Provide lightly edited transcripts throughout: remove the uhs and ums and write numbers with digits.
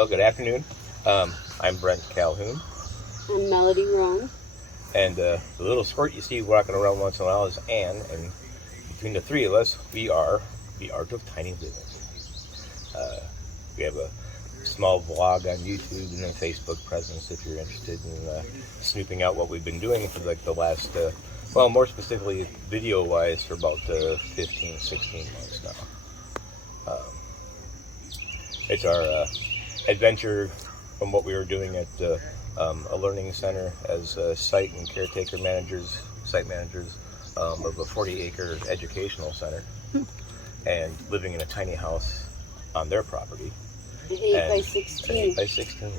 Well, good afternoon. I'm Brent Calhoun. I'm Melody Roan. And the little squirt you see walking around once in a while is Anne. And between the three of us, we are the Art of Tiny Living. We have a small vlog on YouTube and a Facebook presence if you're interested in snooping out what we've been doing for like the last, more specifically video-wise for about 15, 16 months now. It's our adventure from what we were doing at a learning center as site and caretaker managers, site managers of a 40-acre educational center, and living in a tiny house on their property. An 8 by 16. 8 by 16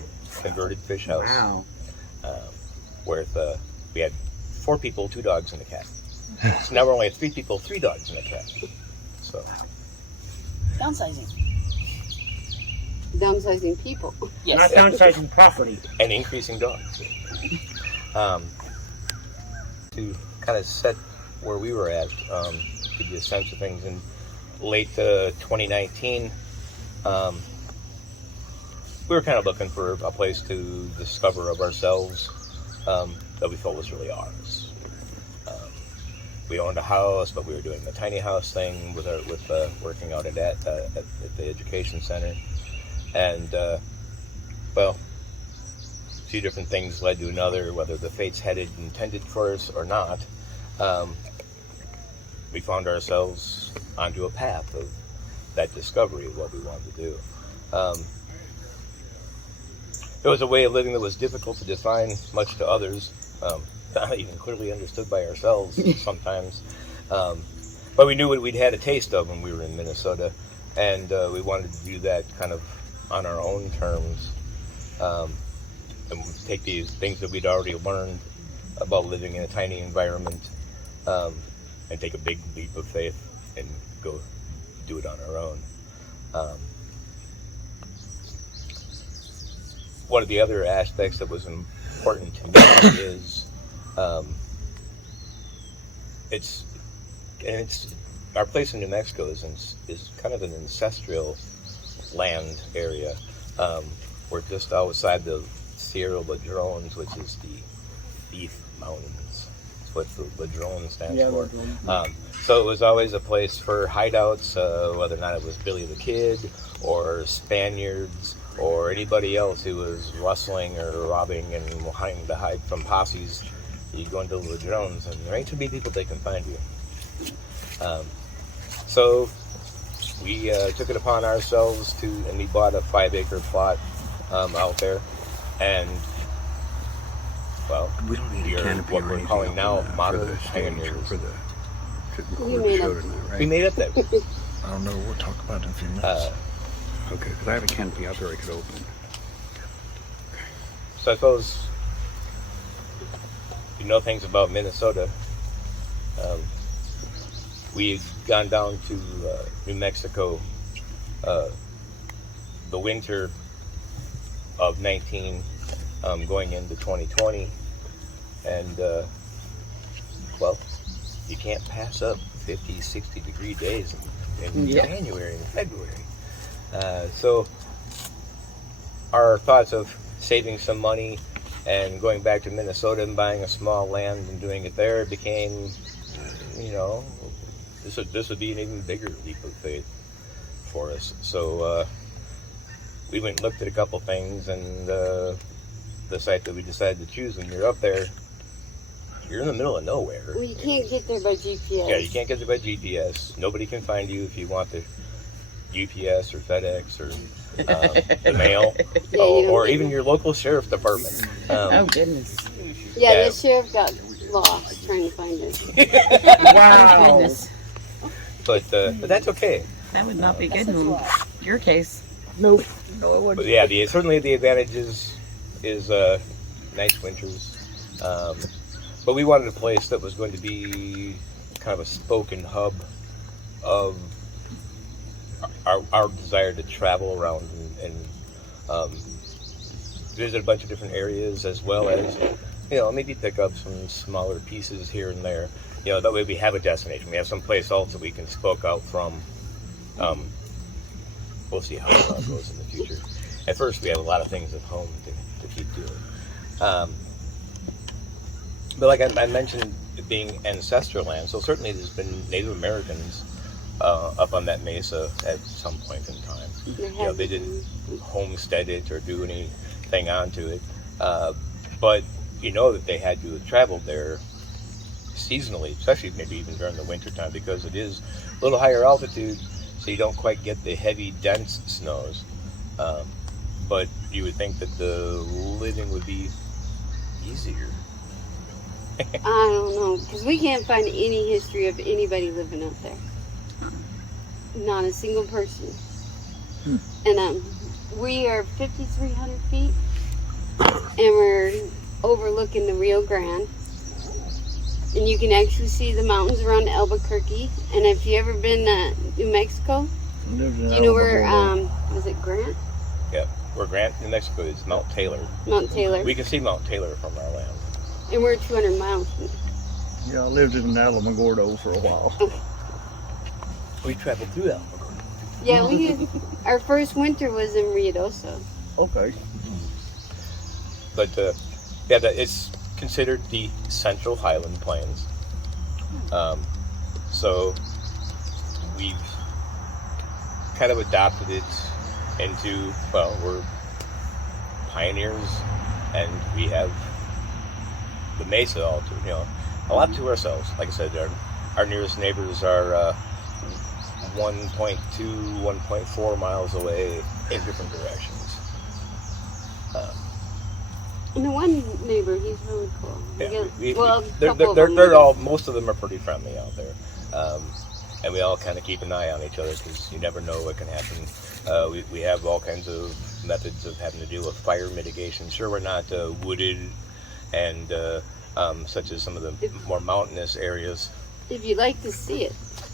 converted fish house. Wow. Where we had 4 people, 2 dogs, and a cat. So now we're only at 3 people, 3 dogs, and a cat. So Downsizing people. Yes. Not downsizing property. And increasing dogs. To kind of set where we were at, give you a sense of things, in late 2019, we were kind of looking for a place to discover of ourselves that we felt was really ours. We owned a house, but we were doing the tiny house thing with working out at the education center. And, a few different things led to another, whether the fates had it intended for us or not. We found ourselves onto a path of that discovery of what we wanted to do. It was a way of living that was difficult to define, much to others, not even clearly understood by ourselves sometimes. But we knew what we'd had a taste of when we were in Minnesota, and we wanted to do that kind of on our own terms, and take these things that we'd already learned about living in a tiny environment, and take a big leap of faith and go do it on our own. One of the other aspects that was important to me is it's our place in New Mexico is kind of an ancestral land area. We're just outside the Sierra Ladrones, which is the Beef Mountains. That's what the Ladrone stands for. So it was always a place for hideouts, whether or not it was Billy the Kid or Spaniards or anybody else who was rustling or robbing and wanting to hide from posses. You go into the Ladrones and there ain't too many people that can find you. So we took it upon ourselves and we bought a 5-acre plot out there, and we don't need a canopy what we're calling now modern pioneers. For the right? We made up that. I don't know. We'll talk about it in a few minutes. Okay, because I have a canopy out there I could open. So I suppose you know things about Minnesota. We've gone down to New Mexico the winter of 19 going into 2020, and you can't pass up 50, 60 degree days in January and February. So our thoughts of saving some money and going back to Minnesota and buying a small land and doing it there became, this would be an even bigger leap of faith for us. So we went and looked at a couple things, and the site that we decided to choose, when you're up there, you're in the middle of nowhere. Well, you can't get there by GPS. Yeah, you can't get there by GPS. Nobody can find you if you want the UPS or FedEx or the mail, or even your local sheriff department. Oh, goodness. Yeah, the sheriff got lost trying to find us. Wow. Goodness. But that's okay. That would not be good in your case. Nope. No, it wouldn't. But yeah, certainly the advantage is nice winters. But we wanted a place that was going to be kind of a spoke and hub of our desire to travel around and visit a bunch of different areas, as well as maybe pick up some smaller pieces here and there. That way we have a destination. We have some place else that we can spoke out from. We'll see how it goes in the future. at first we had a lot of things at home to keep doing. But like I mentioned, it being ancestral land, so certainly there's been Native Americans up on that mesa at some point in time. They didn't homestead it or do anything onto it, but that they had to have traveled there seasonally, especially maybe even during the winter time, because it is a little higher altitude, so you don't quite get the heavy, dense snows. But you would think that the living would be easier. I don't know, because we can't find any history of anybody living up there. Not a single person. And we are 5,300 feet, and we're overlooking the Rio Grande. And you can actually see the mountains around Albuquerque. And if you ever been to New Mexico, do you know where, was it Grant? Yeah, where Grant, New Mexico is Mount Taylor. Mount Taylor. We can see Mount Taylor from our land. And we're 200 miles from it. Yeah, I lived in Alamogordo for a while. We traveled through Albuquerque. Yeah, our first winter was in Ruidoso. Okay. But it's considered the Central Highland Plains. So we've kind of adopted it into, we're pioneers, and we have the mesa all to, a lot to ourselves. Like I said, our nearest neighbors are 1.2, 1.4 miles away in different directions. And the one neighbor, he's really cool. Most of them are pretty friendly out there. And we all kind of keep an eye on each other, because you never know what can happen. We have all kinds of methods of having to deal with fire mitigation. Sure, we're not wooded and such as some of the more mountainous areas. If you'd like to see it,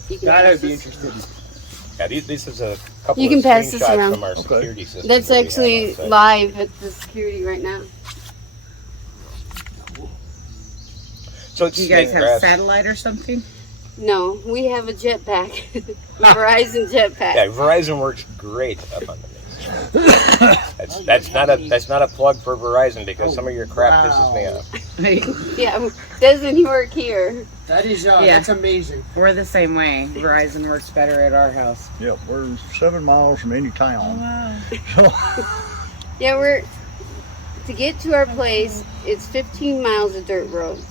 you can. I'd be interested. Yeah, this is a couple You of can pass this screenshots around. from our security system. That's that we actually have outside. live at the security right now. So it's Do you guys snake have grass. satellite or something? No, we have a jetpack. Verizon jetpack. Yeah, Verizon works great up on the mesa. That's not a plug for Verizon, because some of your crap pisses me off. Yeah, doesn't work here. That is, that's amazing. We're the same way. Verizon works better at our house. Yep, we're 7 miles from any town. Wow. So, Yeah, to get to our place, it's 15 miles of dirt roads.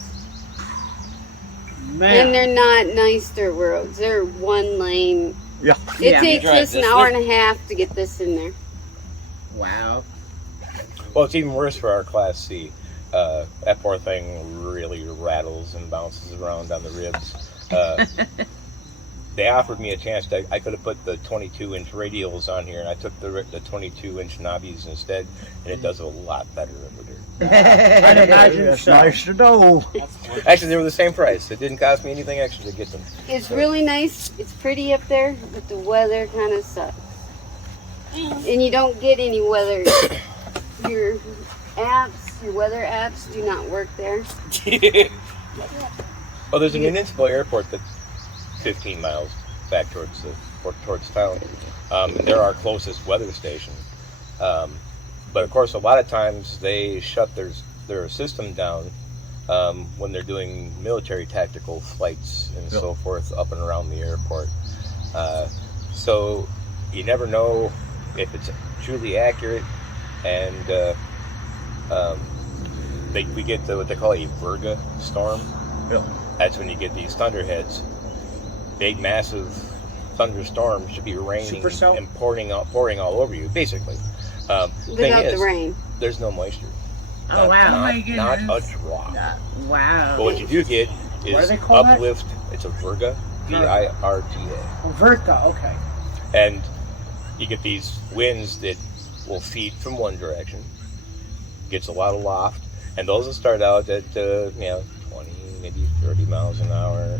And Man. they're not nice dirt roads. They're one lane. yeah. It Yeah. takes You drive us an this hour way? and a half to get this in there. Wow. Well, it's even worse for our Class C. That poor thing really rattles and bounces around on the ribs. They offered me a chance. I could have put the 22-inch radials on here, and I took the 22-inch knobbies instead, and it does a lot better in the dirt. I'd imagine That's so. nice to know. Actually, they were the same price. It didn't cost me anything extra to get them. It's really nice. It's pretty up there, but the weather kind of sucks. And you don't get any weather. Your weather apps do not work there. Well, there's a municipal airport that's 15 miles back towards town. They're our closest weather station. But of course, a lot of times they shut their system down when they're doing military tactical flights and so forth up and around the airport. So you never know if it's truly accurate, and we get what they call a Virga storm. Yeah. That's when you get these thunderheads. Big, massive thunderstorms should be raining Supercell? and pouring all over you, basically. Thing Without is, the rain. there's no moisture. Oh, wow. Not a drop. Wow. But what you do get What do is they call that? uplift. It's a Virga, Virga. Verka, okay. And you get these winds that will feed from one direction, gets a lot of loft, and those will start out at 20, maybe 30 miles an hour,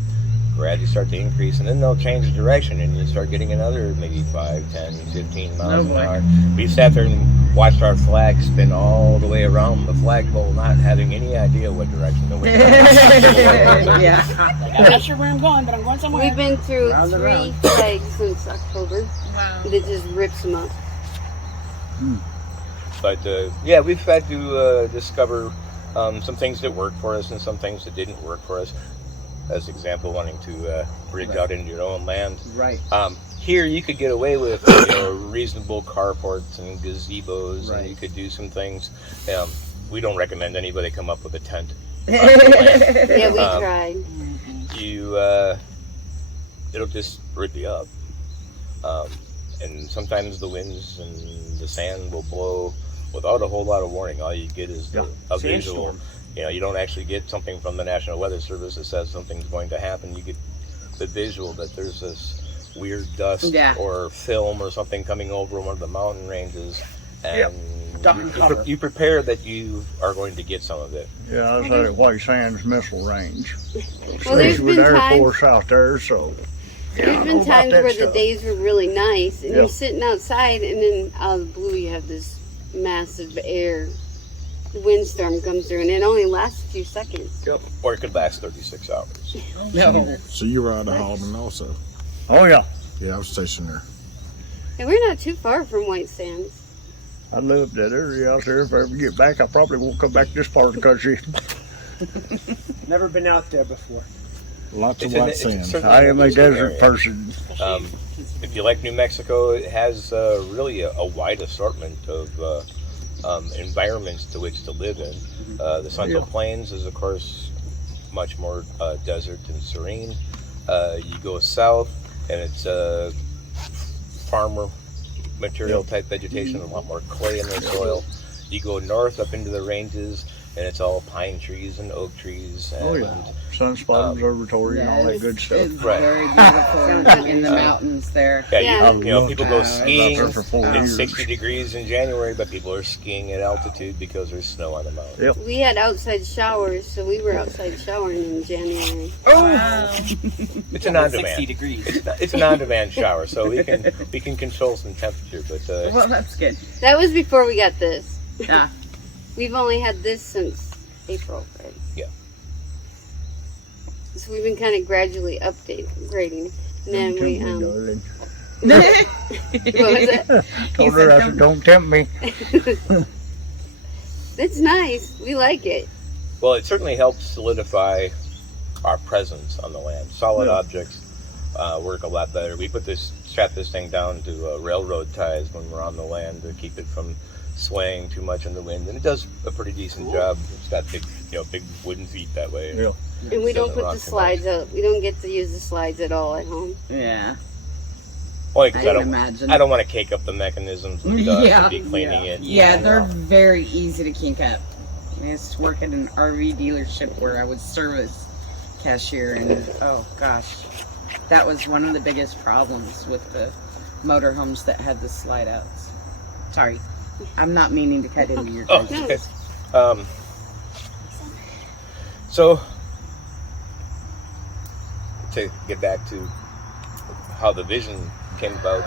gradually start to increase, and then they'll change direction, and you start getting another maybe 5, 10, 15 miles an hour. We sat there and watched our flag spin all the way around the flagpole, not having any idea what direction the wind was. Yeah. I'm not sure where I'm going, but I'm going somewhere. We've been through Round and 3 round. flags since October. Wow. That just rips them up. But yeah, we've had to discover some things that worked for us and some things that didn't work for us. As example, wanting to bridge out into your own land. Right. Here, you could get away with reasonable carports and gazebos, and you could do some things. We don't recommend anybody come up with a tent. Yeah, we tried. It'll just rip you up. And sometimes the winds and the sand will blow without a whole lot of warning. All you get is a visual. You don't actually get something from the National Weather Service that says something's going to happen. You get the visual that there's this weird dust or film or something coming over one of the mountain ranges, and you prepare that you are going to get some of it. Yeah, I was at White Sands Missile Range. Well, there's with been Air times- Force out there, so There's been times where the days were really nice, and Yeah. you're sitting outside, and then out of the blue you have this massive air windstorm comes through, and it only lasts a few seconds. Or it could last 36 hours. No. So you were out of Halden also? Oh yeah, Yeah, I was stationed there. And we're not too far from White Sands. I love that area out there. If I ever get back, I probably won't come back this part of the country. Never been out there before. Lots of It's white it's sand. certainly I am a an desert area. person. If you like New Mexico, it has really a wide assortment of environments to which to live in. The Central Plains is, of course, much more desert and serene. You go south, and it's farmer material type vegetation, a lot more clay in the soil. You go north up into the ranges, and it's all pine trees and oak trees. And, Sunspot Observatory and all that good stuff. It's Right. very beautiful in the mountains there. Yeah. People go skiing. there for 4 It's years. 60 degrees in January, but people are skiing at altitude because there's snow on the mountain. Yep. We had outside showers, so we were outside showering in January. It's an on-demand. 60 degrees. It's an on-demand shower, so we can control some temperature. But Well, that's good. That was before we got this. Yeah. We've only had this since April, right? Yeah. So we've been kind of gradually upgrading. And then Don't we, tempt me, darling. what was it? Told her, I said, don't tempt me. It's nice. We like it. well, it certainly helps solidify our presence on the land. Solid objects work a lot better. We strap this thing down to railroad ties when we're on the land to keep it from swaying too much in the wind, and it does a pretty decent job. It's got big wooden feet that way. Yeah. And we don't Doesn't put rock the too slides up. We don't get to use the slides at all at home. Yeah. Only 'cause I I can don't imagine. I don't want to cake up the mechanisms with dust Yeah. and be cleaning it. Yeah, they're very easy to kink up. I used to work at an RV dealership where I was service cashier, and oh gosh, that was one of the biggest problems with the motorhomes that had the slide outs. Sorry, I'm not meaning to cut into your Oh, time. okay. So to get back to how the vision came about,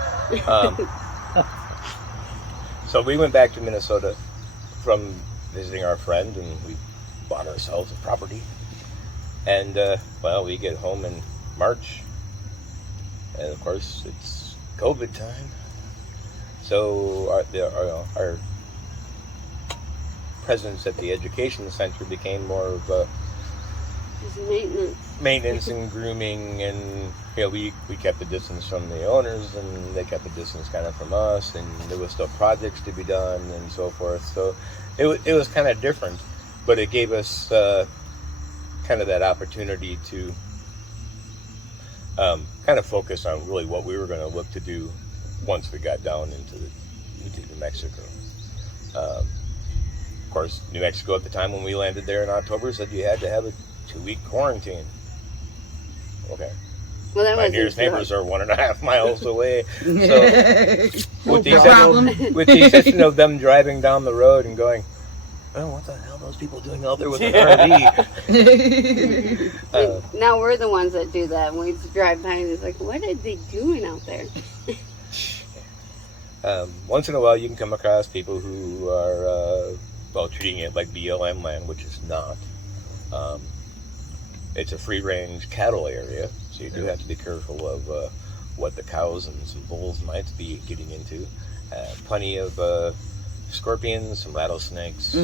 so we went back to Minnesota from visiting our friend, and we bought ourselves a property. And we get home in March, and of course it's COVID time. So our presence at the education center became more of a Just maintenance. maintenance and grooming, and we kept the distance from the owners, and they kept the distance kind of from us, and there was still projects to be done and so forth. So it was kind of different, but it gave us kind of that opportunity to kind of focus on really what we were going to look to do once we got down into New Mexico. Of course, New Mexico at the time when we landed there in October said you had to have a 2-week quarantine. Okay. Well, that My was nearest neighbors are 1.5 miles away. So with the, problem. with the exception of them driving down the road and going, oh, what the hell are those people doing out there with an RV? Now we're the ones that do that. When we drive by, and it's like, what are they doing out there? Once in a while, you can come across people who are treating it like BLM land, which is not. It's a free-range cattle area, so you do have to be careful of what the cows and some bulls might be getting into. Plenty of scorpions, some rattlesnakes,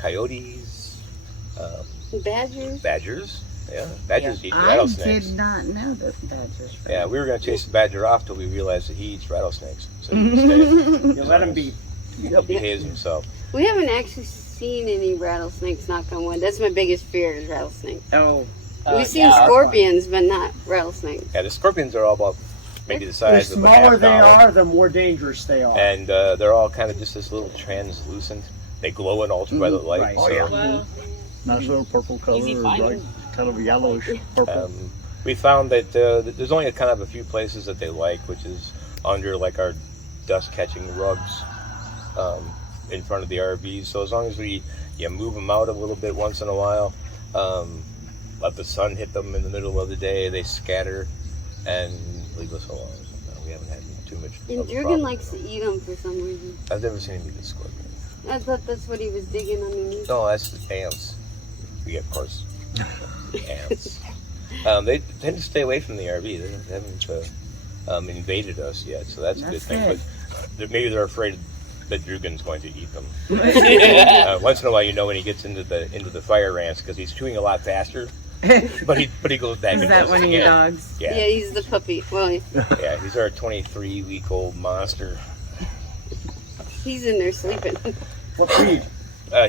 coyotes, Badgers. badgers. Yeah, badgers eat I rattlesnakes. did not know that badgers. Yeah, we were going to chase the badger off till we realized that he eats rattlesnakes. So he would stay. You let him be. He behaves himself. We haven't actually seen any rattlesnakes, knock on wood. That's my biggest fear is rattlesnakes. Oh, We've seen scorpions, but not rattlesnakes. Yeah, the scorpions are all about maybe the The size of a smaller half they dollar. are, the more dangerous they are. And they're all kind of just this little translucent. They glow in ultraviolet light. right. Oh, So, yeah. Wow. Nice little purple color, Easy or finding. bright, kind of yellowish purple. we found that there's only kind of a few places that they like, which is under like our dust catching rugs in front of the RVs. So as long as you move them out a little bit once in a while, let the sun hit them in the middle of the day, they scatter and leave us alone. We haven't had too much. And of a Jurgen problem. likes to eat them for some reason. I've never seen him eat a scorpion. I thought that's what he was digging underneath. No, that's the ants. We get, of course, ants. They tend to stay away from the RV. They haven't invaded us yet, so that's a good That's thing. good. But maybe they're afraid that Drugen's going to eat them. Once in a while, when he gets into the fire ants because he's chewing a lot faster. But he goes back Is and that does one it of your again. dogs? Yeah, he's the puppy. Well, Yeah, he's our 23-week-old monster. he's in there sleeping. What breed?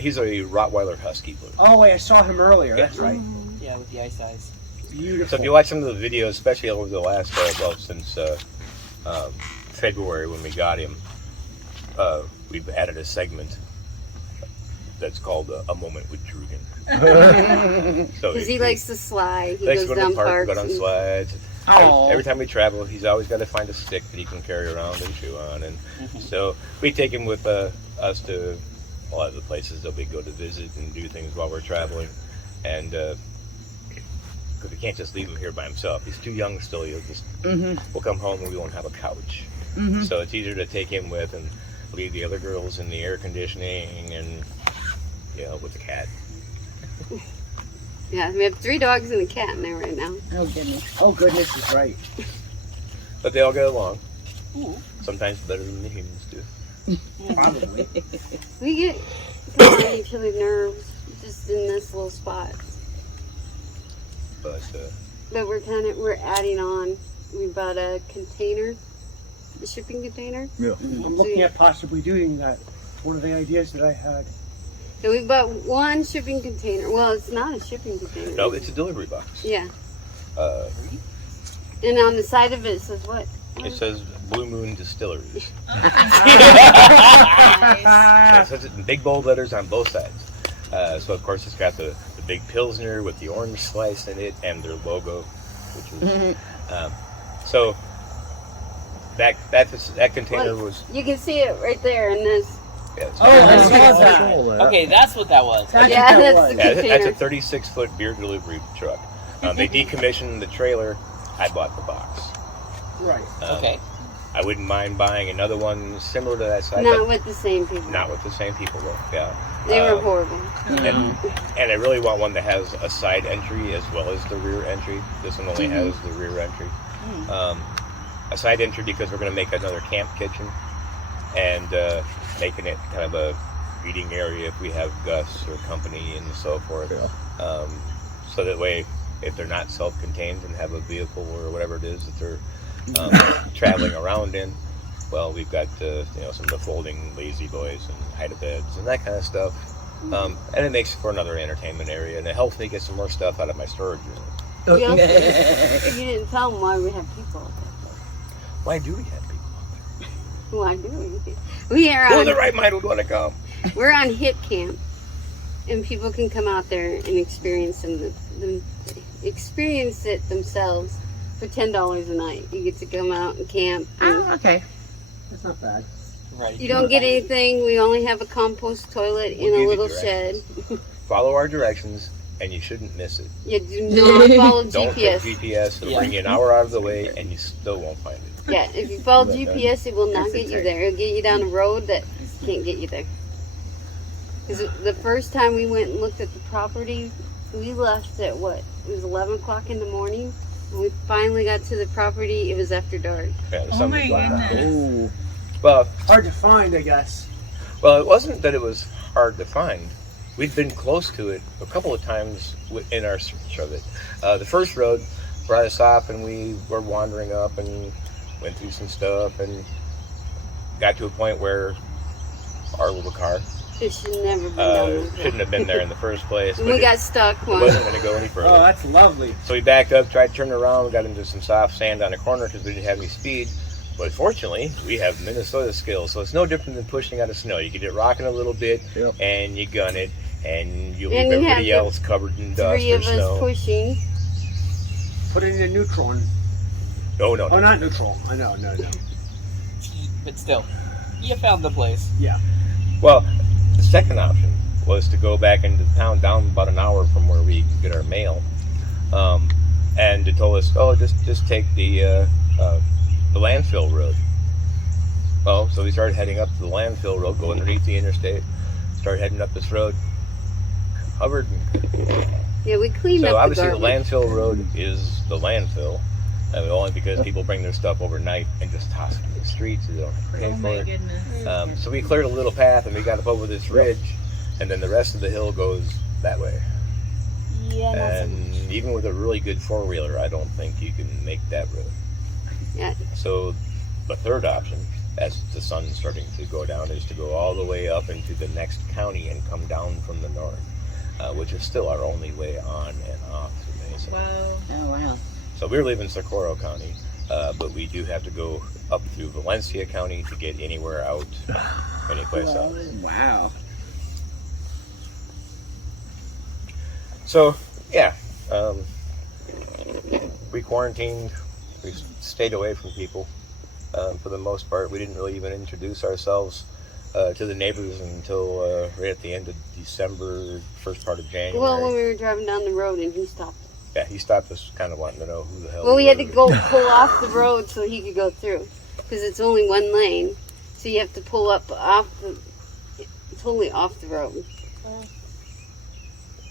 He's a Rottweiler Husky. Oh, wait, I saw him earlier. That's right. Yeah, with the ice eyes. Beautiful. So if you watch some of the videos, especially over the last, since February when we got him, we've added a segment that's called A Moment with Drugen. So Because he likes to slide. He likes goes to go to down the park, parks. go down and- slides. Oh. Every time we travel, he's always got to find a stick that he can carry around and chew on. And so we take him with us to a lot of the places that we go to visit and do things while we're traveling. And because we can't just leave him here by himself. He's too young still. We'll come home and we won't have a couch. So it's easier to take him with and leave the other girls in the air conditioning and with the cat. Yeah, we have 3 dogs and a cat in there right now. Oh goodness. Oh, goodness is right. But they all get along. Sometimes better than the humans do. Probably. We get on each other's nerves just in this little spot. But But we're adding on. We bought a container, a shipping container. Yeah. I'm looking at possibly doing that. One of the ideas that I had. So we bought 1 shipping container. Well, it's not a shipping container. no, it's a delivery box. Yeah. Uh, And on the side of it says what? It says Blue Moon Distilleries. Nice. It says it in big bold letters on both sides. So of course it's got the big Pilsner with the orange slice in it and their logo, which is so that container Well, was You can see it right there in this. Oh, I saw I that. saw that. Okay, that's what that was. That's Yeah, what that that's was. the yeah, that's a container. 36-foot beer delivery truck. They decommissioned the trailer. I bought the box. Right. Okay. I wouldn't mind buying another one similar to that size. Not but with the same people. not with the same people though. Yeah. They were horrible. And I really want one that has a side entry as well as the rear entry. This one only has the rear entry. A side entry because we're going to make another camp kitchen and making it kind of a eating area if we have guests or company and so forth. Yeah. So that way, if they're not self-contained and have a vehicle or whatever it is that they're traveling around in, well, we've got some of the folding lazy boys and hide-a-beds and that kind of stuff. And it makes for another entertainment area, and it helps me get some more stuff out of my storage unit. We also, if you didn't tell them why we have people out there. Why do we have people out there? Why do we? We are Who in on, the right mind would want to come? we're on hip camp, and people can come out there and experience experience it themselves for $10 a night. You get to come out and camp. And Oh, okay. That's not bad. Right. you don't get anything. We only have a compost toilet We'll in a give you little shed. Follow our directions, and you shouldn't miss it. You do not follow Don't take GPS. GPS. It'll Yeah. bring you an hour out of the way, and you still won't find it. Yeah, if you follow GPS, it will not That's get you okay. there. It'll get you down a road that can't get you there. Because the first time we went and looked at the property, we left at what? It was 11 o'clock in the morning. When we finally got to the property, it was after dark. Yeah, there's Oh something my going on. goodness. Oh, Well, Hard to find, I guess. Well, it wasn't that it was hard to find. We'd been close to it a couple of times in our search of it. The first road brought us off, and we were wandering up and went through some stuff and got to a point where our little car It should never been down there. shouldn't have been there in the first place. And but we it got stuck it once. wasn't going to go any further. Oh, that's lovely. So we backed up, tried to turn around, got into some soft sand on a corner because we didn't have any speed. But fortunately, we have Minnesota skills, so it's no different than pushing out of snow. You get it rocking a little bit, Yep. and you gun it, and you And leave you have everybody the else covered in dust Three or of us snow. pushing. Put it in a neutron. No, no, Oh, no. not neutral. I know, no. But still, you found the place. Yeah. Well, the second option was to go back into town, down about an hour from where we get our mail, and they told us, "Oh, just take the landfill road." Well, so we started heading up to the landfill road, go underneath the interstate, started heading up this road, covered. Yeah, we cleaned So up the obviously the garbage. landfill road is the landfill, only because people bring their stuff overnight and just toss it in the streets. They don't have to pay for it. goodness. So we cleared a little path and we got up over this ridge, and then the rest of the hill goes that way. Yeah, And even with a really good four-wheeler, I don't think you can make that road. Yeah. So the third option, as the sun's starting to go down, is to go all the way up into the next county and come down from the north, which is still our only way on and off the Mesa. Oh, wow. So we're leaving Socorro County, but we do have to go up through Valencia County to get anywhere out, anyplace else. Wow. So, yeah, we quarantined, we stayed away from people for the most part. We didn't really even introduce ourselves to the neighbors until right at the end of December, first part of January. Well, when we were driving down the road and he stopped. Yeah, he stopped us kind of wanting to know who the hell Well, we had to were. go pull off the road so he could go through. Because it's only one lane. So you have to pull up totally off the road.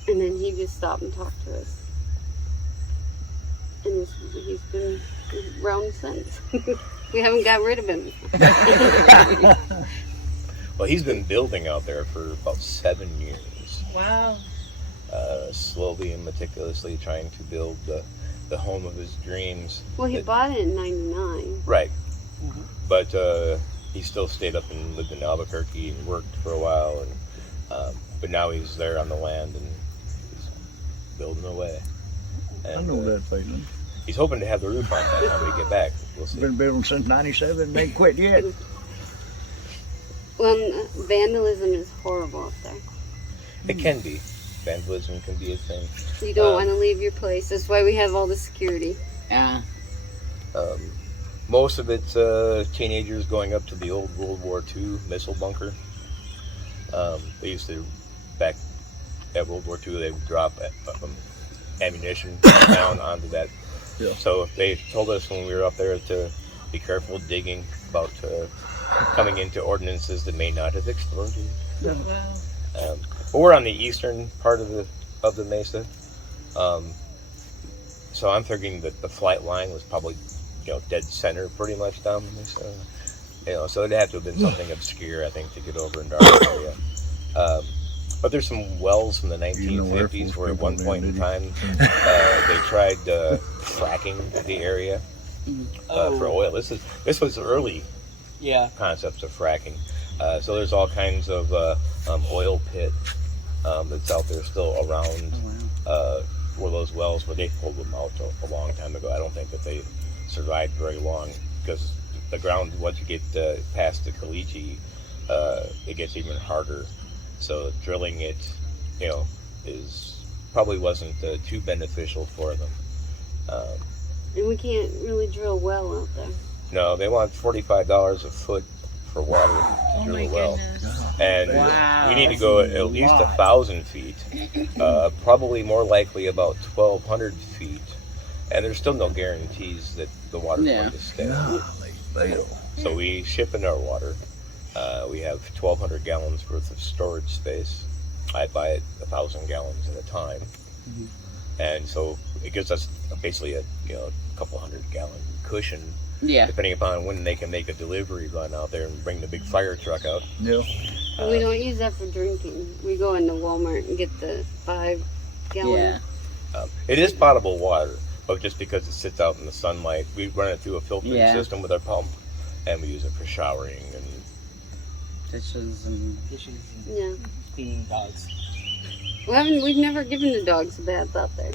And then he just stopped and talked to us. And he's been around since. We haven't got rid of him. Well, he's been building out there for about 7 years. Wow. Slowly and meticulously trying to build the home of his dreams. Well, he bought it in 99. Right. But he still stayed up and lived in Albuquerque and worked for a while. And but now he's there on the land and he's building away. And, I know that feeling. He's hoping to have the roof on by the time we get back. We'll see. Been building since '97 and ain't quit yet. Well, vandalism is horrible up there. It can be. Vandalism can be a thing. You don't want to leave your place. That's why we have all the security. Yeah. Most of it's teenagers going up to the old World War II missile bunker. They used to, back at World War II, they would drop ammunition down onto that. Yeah. So they told us when we were up there to be careful digging about coming into ordinances that may not have exploded. Wow. But we're on the eastern part of the mesa, so I'm thinking that the flight line was probably, dead center pretty much down the mesa. So it'd have to have been something obscure, I think, to get over into our area. But there's some wells from the 1950s where at one point in time they tried fracking the area for oil. This was early concepts of fracking. So there's all kinds of oil pit that's out there still around where those wells, where they pulled them out a long time ago. I don't think that they survived very long because the ground, once you get past the caliche, it gets even harder. So drilling it, probably wasn't too beneficial for them. And we can't really drill well out there. No, they want $45 a foot for water to drill a well. And Wow, we need to that's go a at least lot. 1,000 feet, probably more likely about 1,200 feet. And there's still no guarantees that the water's going to stay. So we ship in our water. We have 1,200 gallons worth of storage space. I buy it 1,000 gallons at a time. And so it gives us basically a couple 100-gallon cushion, Yeah. depending upon when they can make a delivery run out there and bring the big fire truck out. Yeah. We don't use that for drinking. We go into Walmart and get the 5-gallon. Yeah. It is potable water, but just because it sits out in the sunlight, we run it through a filtering Yeah. system with our pump, and we use it for showering and Dishes and Dishes and Yeah. feeding dogs. We've never given the dogs baths out there.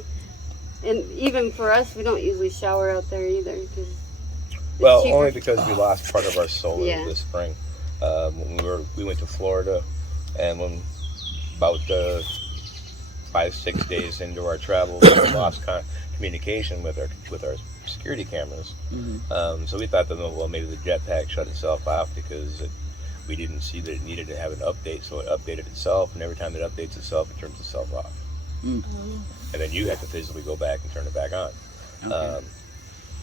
And even for us, we don't usually shower out there either. 'Cause it's well, cheaper. only because we lost part of our solar Yeah. this spring. When we went to Florida, and when about 5-6 days into our travel, we lost communication with our security cameras. So we thought that maybe the jetpack shut itself off because we didn't see that it needed to have an update, so it updated itself, and every time it updates itself, it turns itself off. And then you have to physically go back and turn it back on. Okay.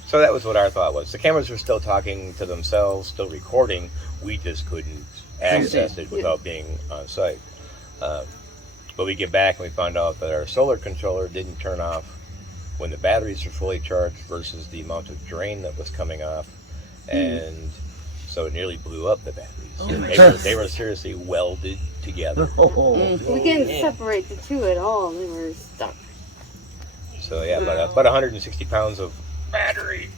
So that was what our thought was. The cameras were still talking to themselves, still recording. We just couldn't access it without being on site. But we get back and we found out that our solar controller didn't turn off when the batteries were fully charged versus the amount of drain that was coming off. And so it nearly blew up the batteries. They were seriously welded together. We couldn't separate the two at all. They were stuck. So yeah, about 160 pounds of battery,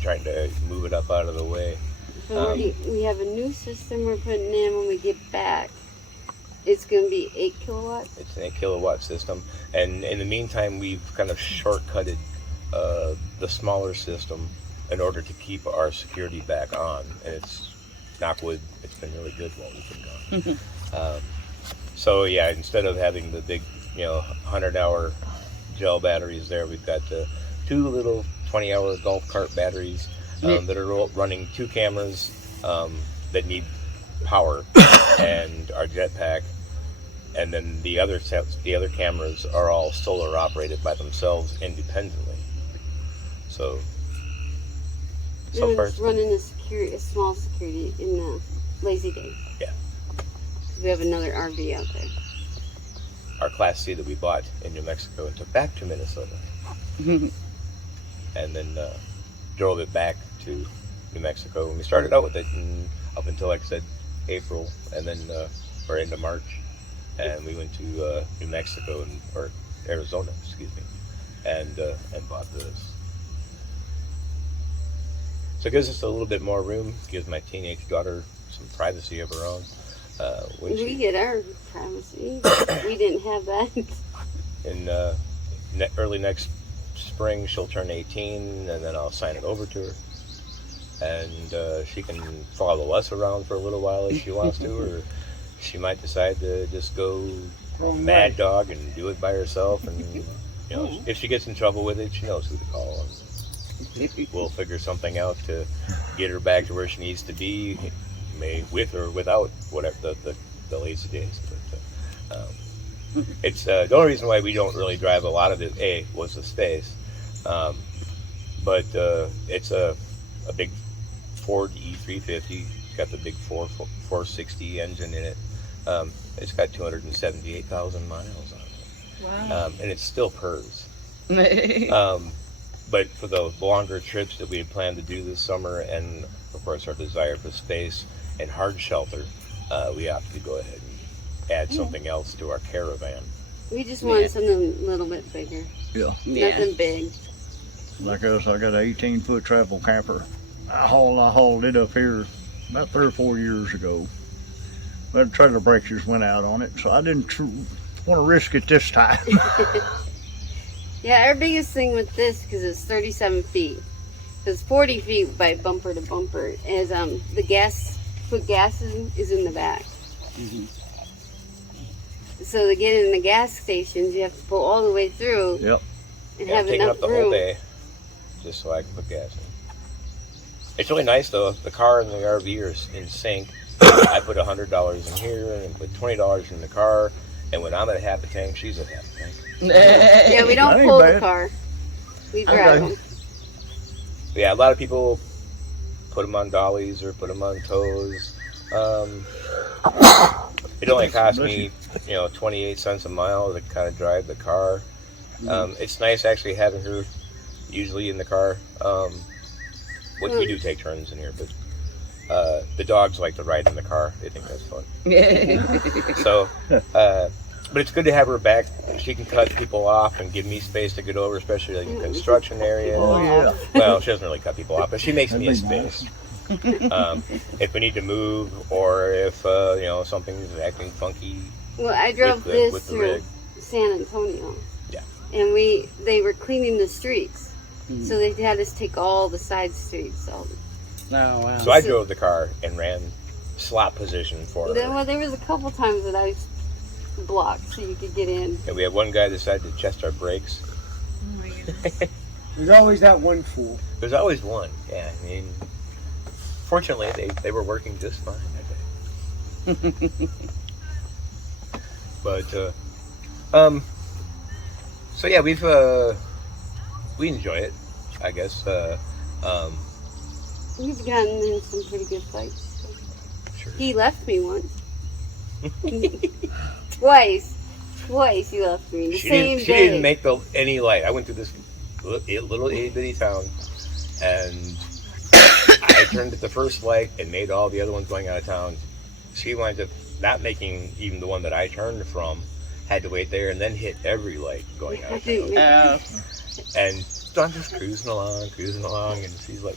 trying to move it up out of the way. So we have a new system we're putting in when we get back. It's going to be 8 kilowatts. It's an 8 kilowatt system, and in the meantime, we've kind of shortcutted the smaller system in order to keep our security back on. And it's, knock wood, it's been really good while we've been gone. So yeah, instead of having the big, 100-hour gel batteries there, we've got 2 little 20-hour golf cart batteries that are running 2 cameras that need power and our jetpack, and then the other cameras are all solar operated by themselves independently. So far it's running a small security in the lazy days. Yeah. We have another RV out there. Our Class C that we bought in New Mexico and took back to Minnesota, and then drove it back to New Mexico. And we started out with it up until, like I said, April, and then or into March, and we went to New Mexico or Arizona, excuse me, and bought this. So it gives us a little bit more room. Gives my teenage daughter some privacy of her own. We get our privacy. We didn't have that. In early next spring, she'll turn 18, and then I'll sign it over to her. And she can follow us around for a little while if she wants to, or she might decide to just go mad dog and do it by herself. And if she gets in trouble with it, she knows who to call. And we'll figure something out to get her back to where she needs to be, with or without whatever the lazy days. But it's the only reason why we don't really drive a lot of it. Was the space, but it's a big Ford E350. It's got the big 460 engine in it. It's got 278,000 miles on it. Wow. And it still purrs. But for the longer trips that we had planned to do this summer, and of course our desire for space and hard shelter, we opted to go ahead and add something else to our caravan. We just wanted something a little bit bigger. Yeah. Nothing big. Like us, I got an 18-foot travel camper. I hauled it up here about 3 or 4 years ago. But the trailer brakes just went out on it, so I didn't want to risk it this time. Yeah, our biggest thing with this, because it's 37 feet, because 40 feet by bumper to bumper, is the gas is in the back. So to get in the gas stations, you have to pull all the way through. Yep. And Yeah, have I'm taking enough up the room. whole day just so I can put gas in. It's really nice though. The car and the RV are in sync. I put $100 in here and put $20 in the car, and when I'm at half a tank, she's at half a tank. Yeah, we don't That ain't pull the bad. car. We drive Okay. them. Yeah, a lot of people put them on dollies or put them on tows. It only cost me, 28 cents a mile to kind of drive the car. It's nice actually having her usually in the car. We do take turns in here, but the dogs like to ride in the car. They think that's fun. So, but it's good to have her back. She can cut people off and give me space to get over, especially like in construction area. Oh, yeah. Well, she doesn't really cut people off, but she makes me a That'd be nice. space. If we need to move, or if something's acting funky Well, I drove with this the through rig. San Antonio. Yeah. And they were cleaning the streets. So they had us take all the side streets. Oh, wow. So I drove the car and ran slot position for her. Well, there was a couple times that I blocked so you could get in. And we had one guy decide to test our brakes. Oh my goodness. There's always that one fool. There's always one. Yeah, I mean, fortunately, they were working just fine that day. But, so yeah, we enjoy it, I guess. We've gotten in some pretty good fights. Sure. He left me once. Twice he left me. The same She day. didn't make any light. I went through this little itty bitty town, and I turned at the first light and made all the other ones going out of town. She wound up not making even the one that I turned from. Had to wait there and then hit every light going out of town. And so I'm just cruising along, and she's like,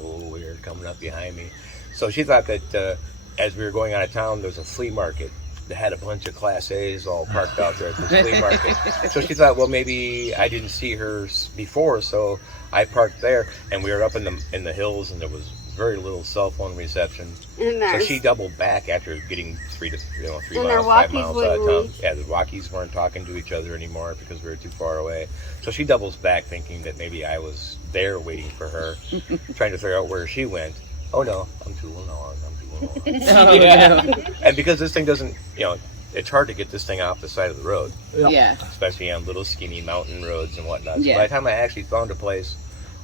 nowhere coming up behind me. So she thought that as we were going out of town, there was a flea market that had a bunch of Class A's all parked out there at this flea market. So she thought, well, maybe I didn't see her before, so I parked there, and we were up in the hills, and there was very little cell phone reception. So she doubled back after getting 3 miles, 5 miles out of town. Yeah, the Rockies weren't talking to each other anymore because we were too far away. So she doubles back, thinking that maybe I was there waiting for her, trying to figure out where she went. Oh no, I'm tooling along. Oh, yeah. And because this thing doesn't, it's hard to get this thing off the side of the road, Yeah. especially on little skinny mountain roads and whatnot. So Yeah. by the time I actually found a place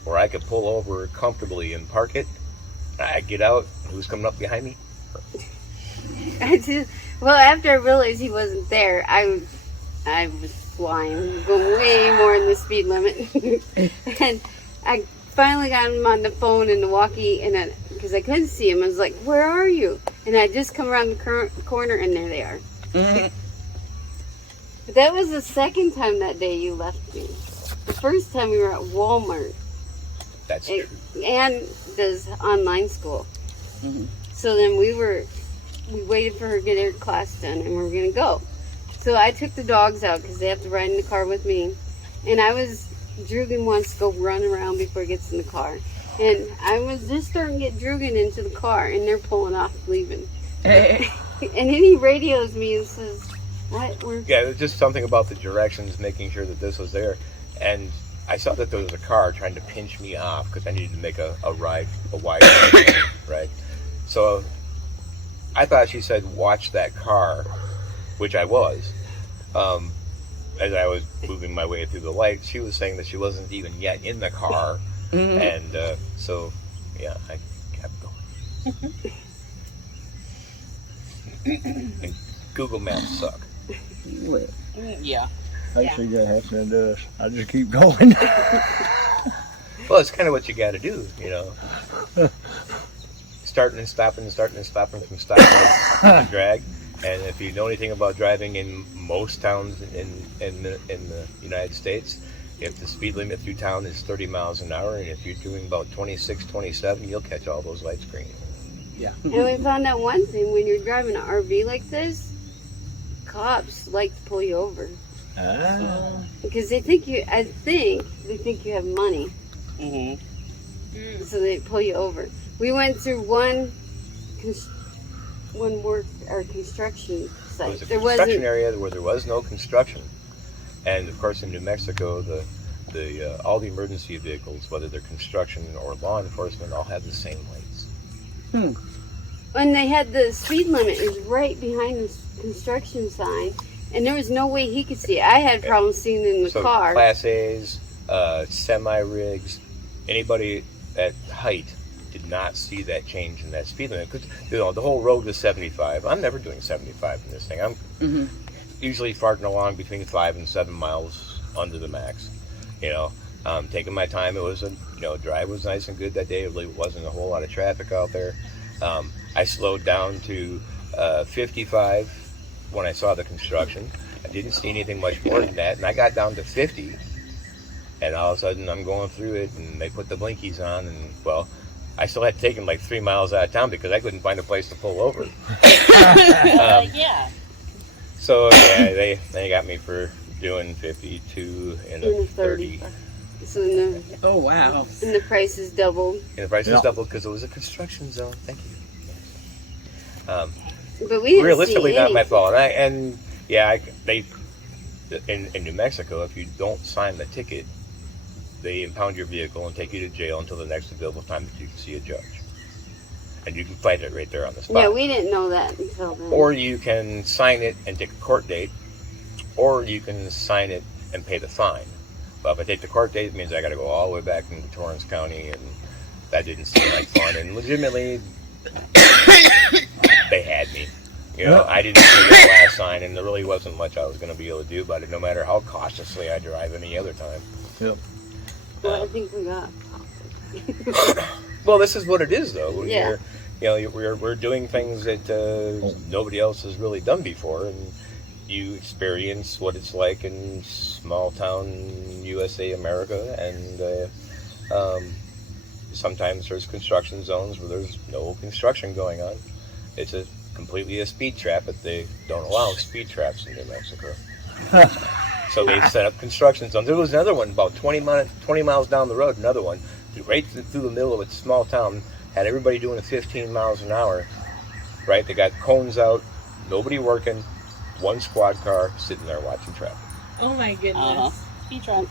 where I could pull over comfortably and park it, I get out. Who's coming up behind me? Well, after I realized he wasn't there, I was flying, going way more than the speed limit. And I finally got him on the phone and the walkie, and because I couldn't see him, I was like, "Where are you?" And I just come around the corner, and there they are. But that was the second time that day you left me. The first time we were at Walmart. That's true. Anne does online school. So then we waited for her to get her class done, and we were going to go. So I took the dogs out because they have to ride in the car with me. And Drugan wants to go run around before he gets in the car. And I was just starting to get Drugan into the car, and they're pulling off, leaving. And then he radios me and says, "What? Yeah, it was just something about the directions, making sure that this was there. And I saw that there was a car trying to pinch me off because I needed to make a wide ride, right? So I thought she said, "Watch that car," which I was. As I was moving my way through the light, she was saying that she wasn't even yet in the car. And so, yeah, I kept going. And Google Maps suck. Yeah. I see that happening to us. I just keep going. Well, it's kind of what you got to do, Starting and stopping from stopping drag. And if you know anything about driving in most towns in the United States, if the speed limit through town is 30 miles an hour, and if you're doing about 26, 27, you'll catch all those lights green. Yeah. And we found out one thing: when you're driving an RV like this, cops like to pull you over because they think you have money, so they pull you over. We went through one construction site. It was a construction area where there was no construction, and of course in New Mexico, all the emergency vehicles, whether they're construction or law enforcement, all have the same lights. And they had the speed limit is right behind the construction sign, and there was no way he could see it. I had problems seeing it in the car. Class A's, semi-rigs, anybody at height did not see that change in that speed limit. Because the whole road was 75. I'm never doing 75 in this thing. I'm usually farting along between 5 and 7 miles under the max. Taking my time. It was drive was nice and good that day. It really wasn't a whole lot of traffic out there. I slowed down to 55 when I saw the construction. I didn't see anything much more than that, and I got down to 50, and all of a sudden I'm going through it, and they put the blinkies on, and well, I still had to take them like 3 miles out of town because I couldn't find a place to pull over. Yeah. So yeah, they got me for doing 52 and a 30. So the, Oh wow. and the price is doubled. And the price was doubled because it was a construction zone. Thank you. But we didn't Realistically, see not my anything. fault. They in New Mexico, if you don't sign the ticket, they impound your vehicle and take you to jail until the next available time that you can see a judge, and you can fight it right there on the spot. Yeah, we didn't know that until then. Or you can sign it and take a court date, or you can sign it and pay the fine. But if I take the court date, it means I got to go all the way back into Torrance County, and that didn't seem like fun. And legitimately, they had me. You know, I didn't see that last sign, and there really wasn't much I was going to be able to do about it, no matter how cautiously I drive any other time. Yep. Well, I think we got. Well, this is what it is, though. Yeah. We're doing things that nobody else has really done before, and you experience what it's like in small town USA, America, and sometimes there's construction zones where there's no construction going on. It's completely a speed trap, but they don't allow speed traps in New Mexico. So they've set up construction zones. There was another one about 20 miles down the road, another one, right through the middle of a small town, had everybody doing 15 miles an hour, right? They got cones out, nobody working, one squad car sitting there watching traffic. Oh my goodness. Uh-huh. Speed trap.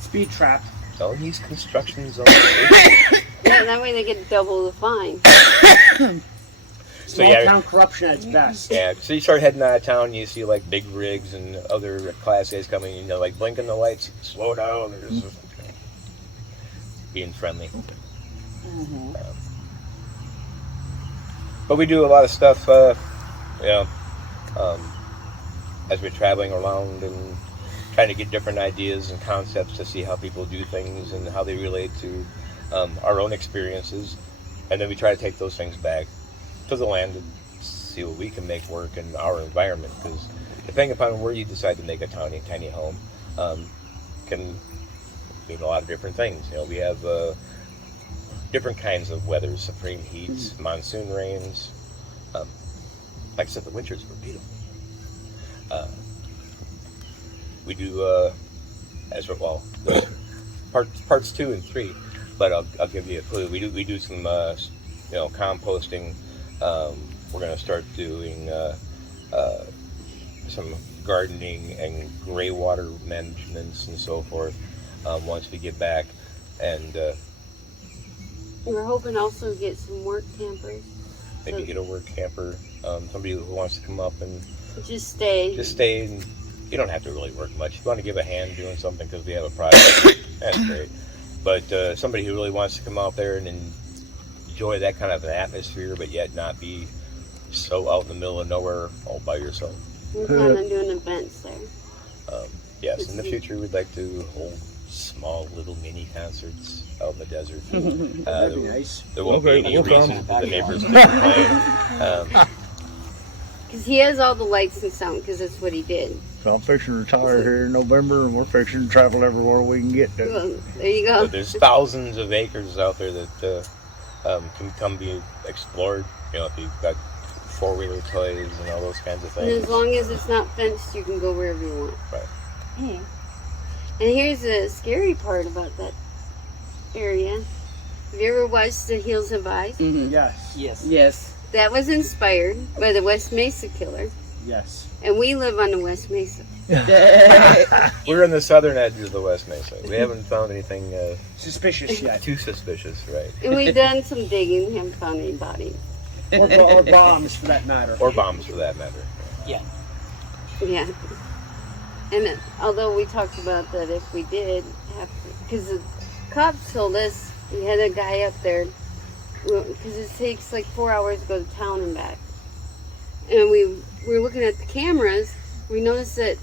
Speed trap. So these construction zones. Yeah, that way they get double the fine. So Small town corruption at its best. Yeah, so you start heading out of town, you see like big rigs and other Class A's coming, you know, like blinking the lights, slow down, or just being friendly. But we do a lot of stuff, as we're traveling around and trying to get different ideas and concepts to see how people do things and how they relate to our own experiences. And then we try to take those things back to the land and see what we can make work in our environment, because depending upon where you decide to make a tiny home can mean a lot of different things. You know, we have different kinds of weather, supreme heats, monsoon rains. Like I said, the winters were beautiful. We do parts 2 and 3, but I'll give you a clue. We do some composting. We're going to start doing some gardening and gray water managements and so forth once we get back. And We're hoping also to get some work campers. maybe get a work camper, somebody who wants to come up and Just stay. and you don't have to really work much. If you want to give a hand doing something because we have a project, that's great. But somebody who really wants to come out there and enjoy that kind of an atmosphere, but yet not be so out in the middle of nowhere all by yourself. We're planning on doing events there. Yes, in the future we'd like to hold small little mini concerts out in the desert. That'd be nice. There won't Okay, be any we'll come. reason for the neighbors to complain. Because he has all the lights and sound, because that's what he did. So I'm fixing to retire here in November, and we're fixing to travel everywhere we can get to. Well, there you So go. there's thousands of acres out there that can come be explored. You know, if you've got four-wheeler toys and all those kinds of And things. as long as it's not fenced, you can go wherever you want. Right. And here's the scary part about that area. Have you ever watched The Hills Have Eyes? Yes. Yes. Yes. That was inspired by the West Mesa killer. Yes. And we live on the West Mesa. We're in the southern edge of the West Mesa. We haven't found anything Suspicious yet. too suspicious, right? And we've done some digging, haven't found any bodies. Or bombs, for that matter. Or bombs, for that matter. Yeah. Yeah. And although we talked about that if we did have to, because the cops told us we had a guy up there, because it takes like 4 hours to go to town and back. And we were looking at the cameras, we noticed that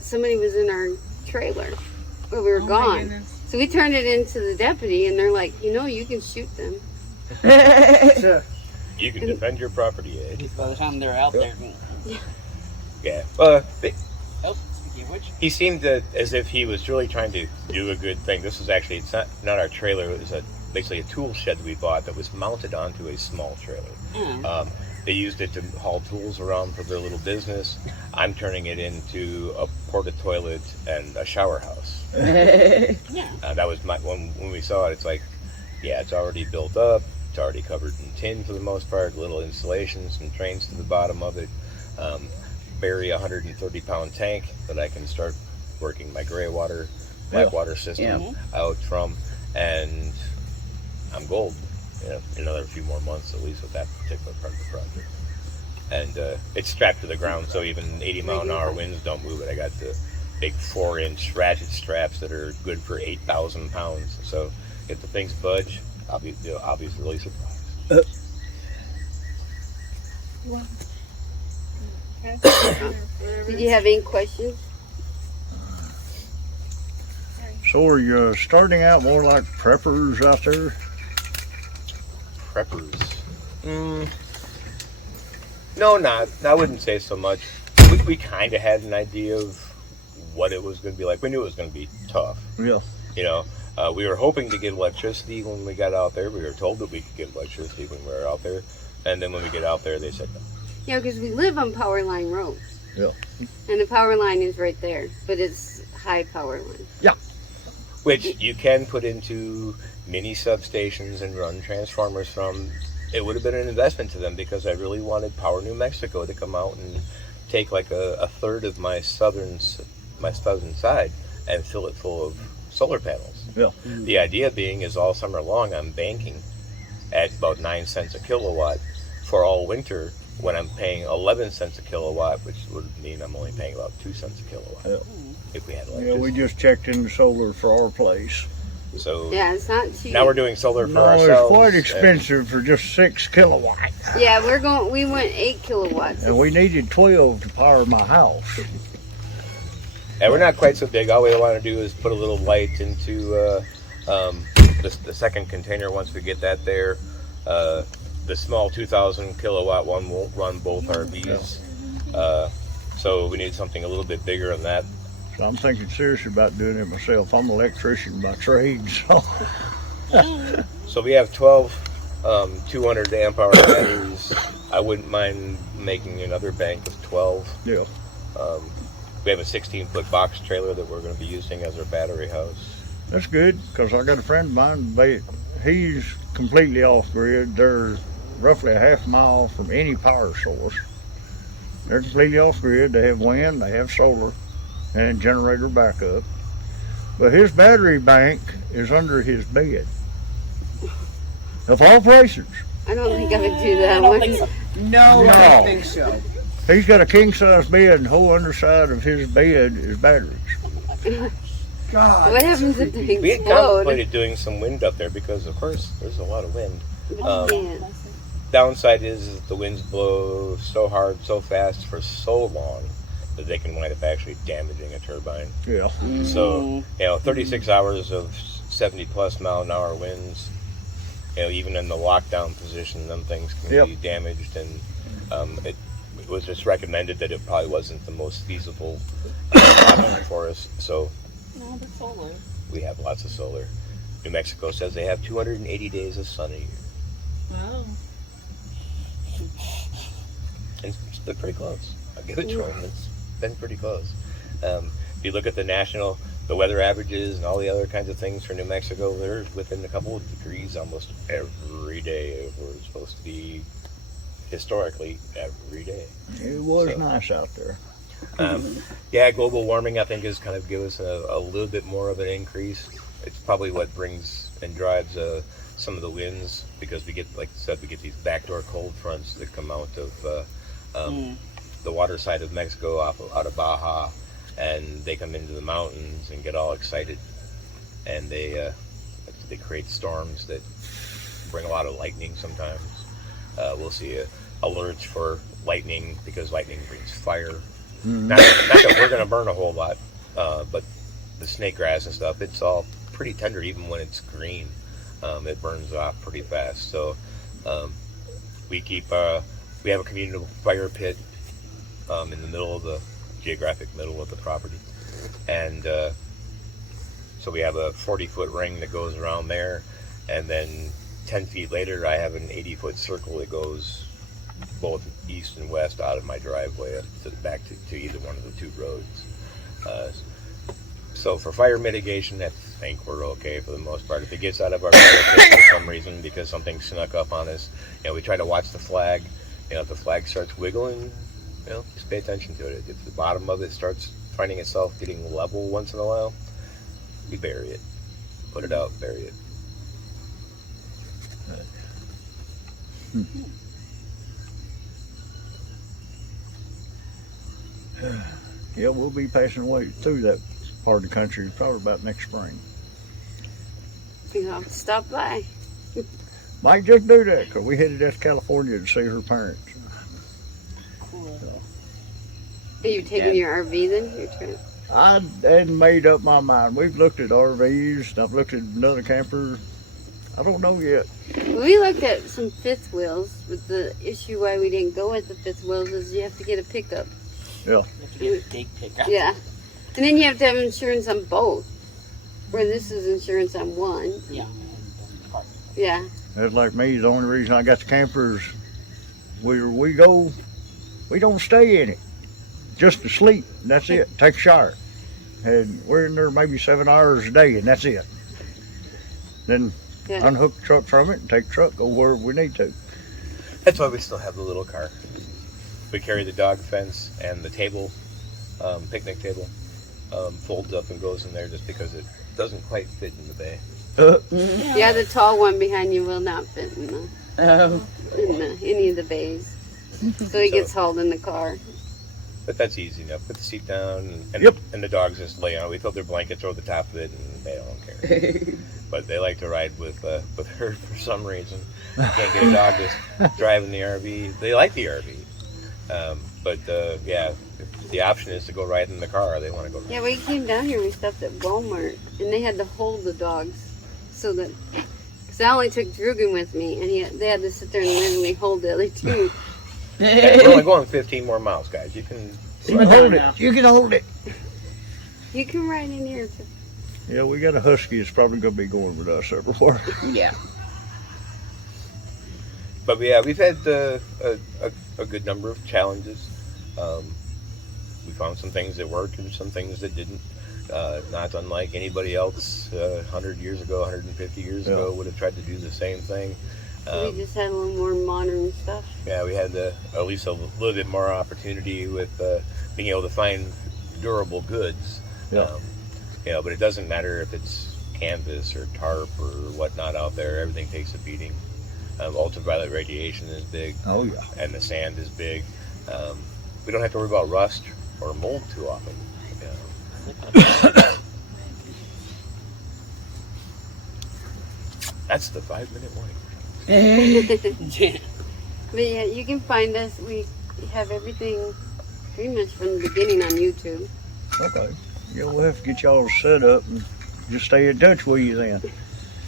somebody was in our trailer, but we were gone. So we turned it into the deputy, and they're like, you can shoot them. So, You can defend your property, Ed. By the time they're out there. Yeah. Oh, speaking of which. He seemed as if he was really trying to do a good thing. This is actually, it's not our trailer. It was basically a tool shed that we bought that was mounted onto a small trailer. They used it to haul tools around for their little business. I'm turning it into a porta toilet and a shower house. That was when we saw it. It's like, yeah, it's already built up. It's already covered in tin for the most part. Little insulation, some drains to the bottom of it. Bury a 130-pound tank that I can start working my gray water, black water system out from, and I'm gold. Another few more months at least with that particular part of the project. And it's strapped to the ground, so even 80-mile-an-hour winds don't move it. I got the big 4-inch ratchet straps that are good for 8,000 pounds. So if the things budge, I'll be really surprised. Did you have any questions? So are you starting out more like preppers out there? Preppers? No, not. I wouldn't say so much. We kind of had an idea of what it was going to be like. We knew it was going to be tough. Yeah. We were hoping to get electricity when we got out there. We were told that we could get electricity when we were out there. And then when we get out there, they said no. Yeah, because we live on power line roads. Yeah. And the power line is right there, but it's high power line. Yeah. Which you can put into mini substations and run transformers from. It would have been an investment to them because I really wanted Power New Mexico to come out and take like a third of my southern side and fill it full of solar panels. Yeah. The idea being is all summer long I'm banking at about 9 cents a kilowatt for all winter when I'm paying 11 cents a kilowatt, which would mean I'm only paying about 2 cents a kilowatt if we had electricity. Yeah, we just checked into solar for our place. So yeah, it's not cheap. now we're doing solar for ourselves. It's quite expensive for just 6 kilowatts. Yeah, we went 8 kilowatts. And we needed 12 to power my house. And we're not quite so big. All we want to do is put a little light into the second container once we get that there. The small 2,000 kilowatt one won't run both RVs. So we need something a little bit bigger than that. So I'm thinking seriously about doing it myself. I'm an electrician by trade, so. So we have 12 200 amp hour batteries. I wouldn't mind making another bank of 12. Yeah. We have a 16-foot box trailer that we're going to be using as our battery house. That's good, because I got a friend of mine, he's completely off-grid. They're roughly a half mile from any power source. They're completely off-grid. They have wind, they have solar, and generator backup. But his battery bank is under his bed. Of all places. I don't think I would do that I one. don't think so. No, I don't think so. He's got a king-size bed, and the whole underside of his bed is batteries. God. What happens if they We had explode? contemplated doing some wind up there because, of course, there's a lot of wind. Yeah. Downside is the winds blow so hard, so fast, for so long that they can wind up actually damaging a turbine. Yeah. So, 36 hours of 70-plus mile-an-hour winds, even in the lockdown position, them things can be damaged, and it was just recommended that it probably wasn't the most feasible option for us. So No, the solar. we have lots of solar. New Mexico says they have 280 days of sun a year. Wow. And it's been pretty close. I'll give it to them. It's been pretty close. If you look at the weather averages and all the other kinds of things for New Mexico, they're within a couple of degrees almost every day. We're supposed to be historically every day. It was nice out there. Global warming I think is kind of give us a little bit more of an increase. It's probably what brings and drives some of the winds, because we get, like I said, we get these backdoor cold fronts that come out of the water side of Mexico out of Baja, and they come into the mountains and get all excited, and they create storms that bring a lot of lightning sometimes. We'll see alerts for lightning because lightning brings fire. Not that we're going to burn a whole lot, but the snake grass and stuff, it's all pretty tender even when it's green. It burns off pretty fast. So we keep we have a communal fire pit in the middle of the geographic middle of the property, and so we have a 40-foot ring that goes around there, and then 10 feet later I have an 80-foot circle that goes both east and west out of my driveway to the back to either one of the two roads. So for fire mitigation, I think we're okay for the most part. If it gets out of our fire pit for some reason because something snuck up on us, we try to watch the flag. If the flag starts wiggling, just pay attention to it. If the bottom of it starts finding itself getting level once in a while, we bury it. Put it out, bury it. Yeah, we'll be passing away through that part of the country probably about next spring. You'll have to stop by. Might just do that because we headed to California to see her parents. Cool. Are you taking your RV then? You're trying. I hadn't made up my mind. We've looked at RVs. I've looked at another camper. I don't know yet. We looked at some fifth wheels, but the issue why we didn't go with the fifth wheels is you have to get a pickup. Yeah. You have to get a dig pickup. Yeah. And then you have to have insurance on both. Where this is insurance on one. Yeah. Yeah. That's like me. The only reason I got the camper is we go, we don't stay in it. Just to sleep. And that's it. Take a shower. And we're in there maybe 7 hours a day, and that's it. Then unhook the truck from it and take the truck, go wherever we need to. That's why we still have the little car. We carry the dog fence and the table, picnic table, folds up and goes in there just because it doesn't quite fit in the bay. Yeah, the tall one behind you will not fit in any of the bays. So he gets hauled in the car. But that's easy enough. Put the seat down, and, Yep. and the dogs just lay on it. We throw their blankets over the top of it, and they don't care. But they like to ride with her for some reason. You can't get a dog just driving the RV. They like the RV. But if the option is to go ride in the car, they want to go ride. Yeah, we came down here, we stopped at Walmart, and they had to hold the dogs so that, because I only took Drugan with me, and they had to sit there and literally hold the other two. Hey, we're only going 15 more miles, guys. You can hold it. You can hold it. You can ride in here too. Yeah, we got a husky that's probably going to be going with us everywhere. Yeah. But yeah, we've had a good number of challenges. We found some things that worked and some things that didn't. Not unlike anybody else 100 years ago, 150 years ago would have tried to do the same thing. We just had a little more modern stuff. Yeah, we had at least a little bit more opportunity with being able to find durable goods. Yeah. But it doesn't matter if it's canvas or tarp or whatnot out there. Everything takes a beating. Ultraviolet radiation is big. Oh, yeah. And the sand is big. We don't have to worry about rust or mold too often. That's the 5-minute warning. But yeah, you can find us. We have everything pretty much from the beginning on YouTube. Okay. Yeah, we'll have to get y'all set up and just stay in touch with you then.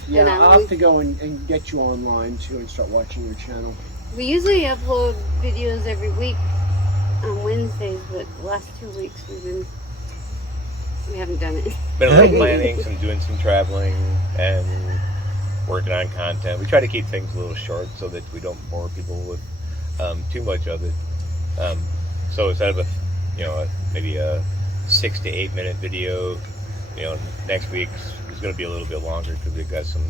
Yeah, And I'll have to go and get you online too and start watching your channel. We usually upload videos every week on Wednesdays, but the last 2 weeks we haven't done it. Been a little planning, some doing some traveling, and working on content. We try to keep things a little short so that we don't bore people with too much of it. So instead of maybe a 6 to 8 minute video, next week is going to be a little bit longer because we've got some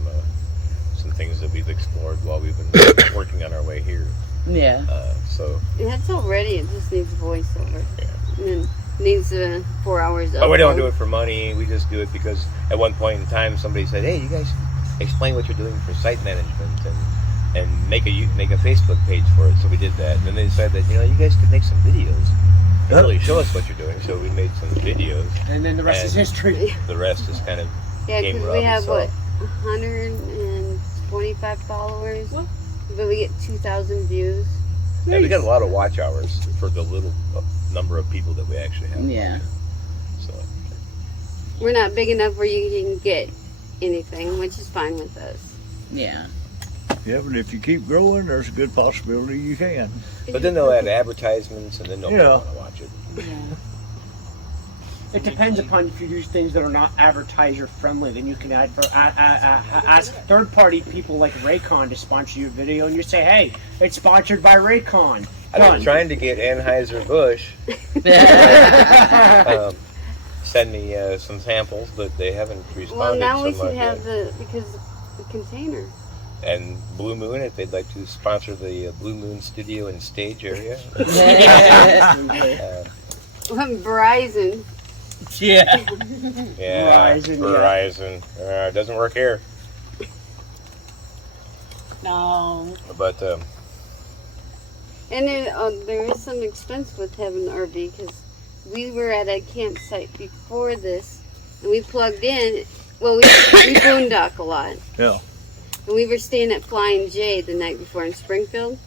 things that we've explored while we've been working on our way here. Yeah. So That's all ready. It just needs voiceover. Yeah. And then needs 4 hours. But we don't do it for money. We just do it because at one point in time somebody said, "Hey, you guys explain what you're doing for site management and make a Facebook page for it." So we did that. And then they decided that you guys could make some videos and really show us what you're doing. So we made some videos. And then the rest is history. The rest is kind of Yeah, came because around we have itself. 125 followers, but we get 2,000 views. And we got a lot of watch hours for the little number of people that we actually have. Yeah. So We're not big enough where you can get anything, which is fine with us. Yeah. Yeah, but if you keep growing, there's a good possibility you can. But then they'll add advertisements, and then nobody Yeah. want to watch it. It depends upon if you do things that are not advertiser friendly. Then you can ask third-party people like Raycon to sponsor your video, and you say, "Hey, it's sponsored by Raycon." I've been Done. trying to get Anheuser-Busch send me some samples, but they haven't responded Well, now so we much should have yet. because the container. And Blue Moon, if they'd like to sponsor the Blue Moon studio and stage area. Verizon. Yeah. Yeah, Verizon, Verizon. It doesn't work here. No. But And there is some expense with having an RV because we were at a campsite before this, and we plugged in. Well, we boondock a lot. Yeah. And we were staying at Flying J the night before in Springfield.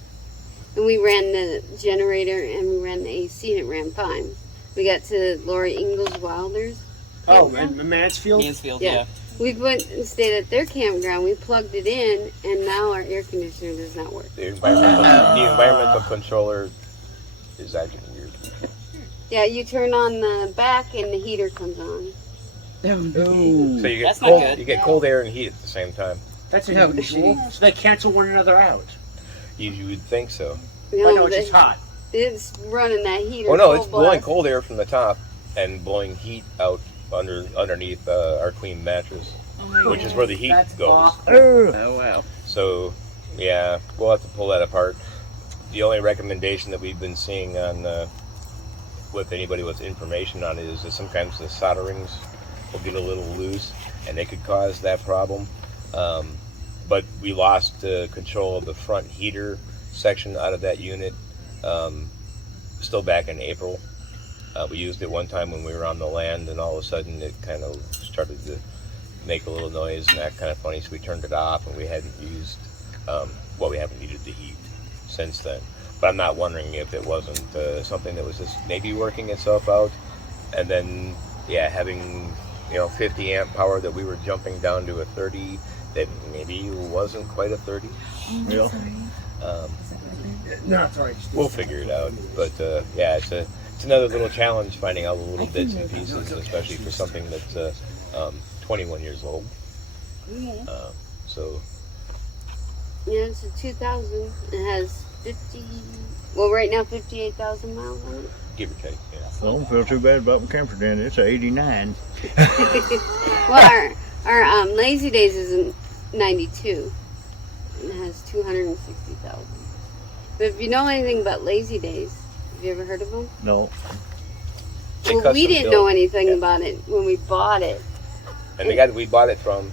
And we ran the generator and we ran the AC and it ran fine. We got to Lori Ingalls Wilder's. Oh, campground. and Mansfield. Mansfield, Yeah. yeah. We went and stayed at their campground. We plugged it in, and now our air conditioner does not work. the environmental controller is acting weird. Yeah, you turn on the back and the heater comes on. So you get That's not cold, good. you get cold air and heat at the same time. That's No, unusual. So they cancel one another out. You would think so. You I know, know it's just hot. it's running that heater. Well, no, full it's blowing blast. cold air from the top and blowing heat out underneath our queen mattress, which is where the heat That's goes. awful. Oh, Oh, wow. So, yeah, we'll have to pull that apart. The only recommendation that we've been seeing on with anybody with information on it is that sometimes the solderings will get a little loose, and they could cause that problem. But we lost control of the front heater section out of that unit still back in April. We used it one time when we were on the land, and all of a sudden it kind of started to make a little noise and act kind of funny, so we turned it off, and we hadn't used, we haven't needed the heat since then. But I'm not wondering if it wasn't something that was just maybe working itself out, and then, yeah, having, 50 amp power that we were jumping down to a 30 that maybe wasn't quite a 30. yeah. No, it's all right. We'll figure it out. But, yeah, it's another little challenge finding all the little bits and pieces, especially for something that's 21 years old. So, Yeah, it's a 2000. It has 50. Well, right now 58,000 miles on it. give or take, yeah. Well, I don't feel too bad about my camper then. It's a 89. Well, our Lazy Days is in 92. And it has 260,000. But if you know anything about Lazy Days, have you ever heard of them? No. They Well, we custom didn't built. know anything Yeah. about it when we bought it. And the guy that we bought it from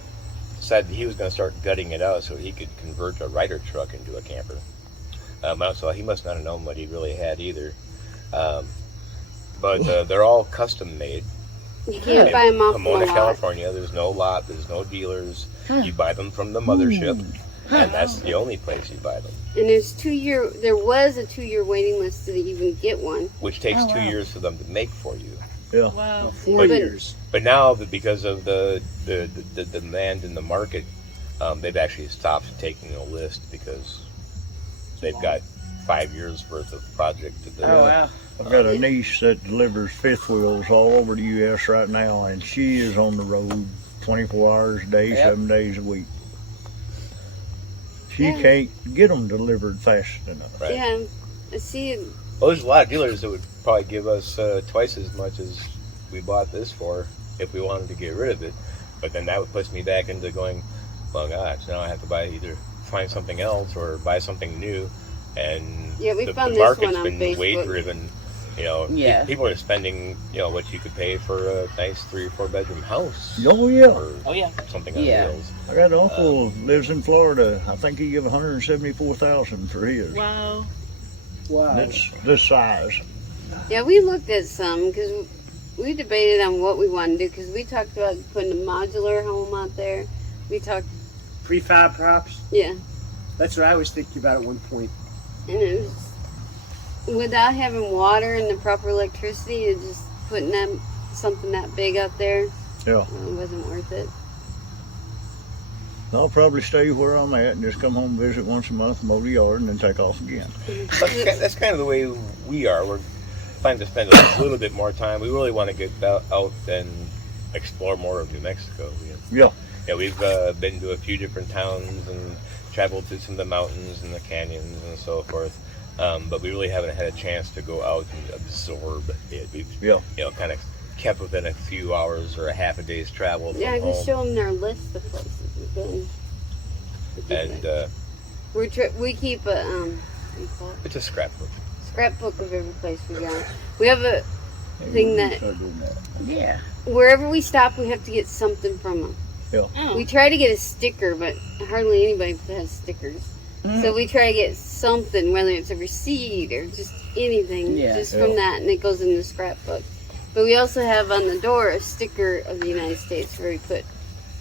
said he was going to start gutting it out so he could convert a Ryder truck into a camper. So he must not have known what he really had either. But they're all custom made. You can't In buy them off Pomona, the lot. California, there's no lot, there's no dealers. You buy them from the mothership, and that's the only place you buy them. And there was a 2-year waiting list to even get one. Which takes 2 years for them to make for you. Yeah. Wow. 4 But- years. But now, because of the demand in the market, they've actually stopped taking a list because they've got 5 years worth of project to do. Oh, wow. I've got a niece that delivers fifth wheels all over the U.S. right now, and she is on the road 24 hours a day, Yep. 7 days a week. She Yeah. can't get them delivered fast enough. Right. Yeah, I see it. Well, there's a lot of dealers that would probably give us twice as much as we bought this for if we wanted to get rid of it. But then that would push me back into going, well, gosh, now I have to find something else or buy something new. And Yeah, we the found this market's one on been Facebook. weight driven. Yeah. People are spending, what you could pay for a nice 3 or 4 bedroom house. Oh, yeah. Or Oh, yeah. something on Yeah. wheels. I got an uncle who lives in Florida. I think he gave $174,000 for his. Wow. Wow. That's this size. Yeah, we looked at some because we debated on what we wanted to do because we talked about putting a modular home out there. We talked, Prefab props. yeah, That's what I was thinking about at one point. and it was without having water and the proper electricity, it just putting something that big out there, Yeah. it wasn't worth it. I'll probably stay where I'm at and just come home and visit once a month, mow the yard, and then take off again. That's kind of the way we are. We're planning to spend a little bit more time. We really want to get out and explore more of New Mexico. Yeah. Yeah, we've been to a few different towns and traveled to some of the mountains and the canyons and so forth. But we really haven't had a chance to go out and absorb it. We've, kind of kept within a few hours or a half a day's travel from Yeah, home. just show them their list of places we've been. And We keep a what do you call it? it's a scrapbook. Scrapbook of every place we go. We have a thing that Yeah. wherever we stop, we have to get something from them. Oh. We try to get a sticker, but hardly anybody has stickers. So we try to get something, whether it's a receipt or just anything, from that, and it goes in the scrapbook. But we also have on the door a sticker of the United States where we put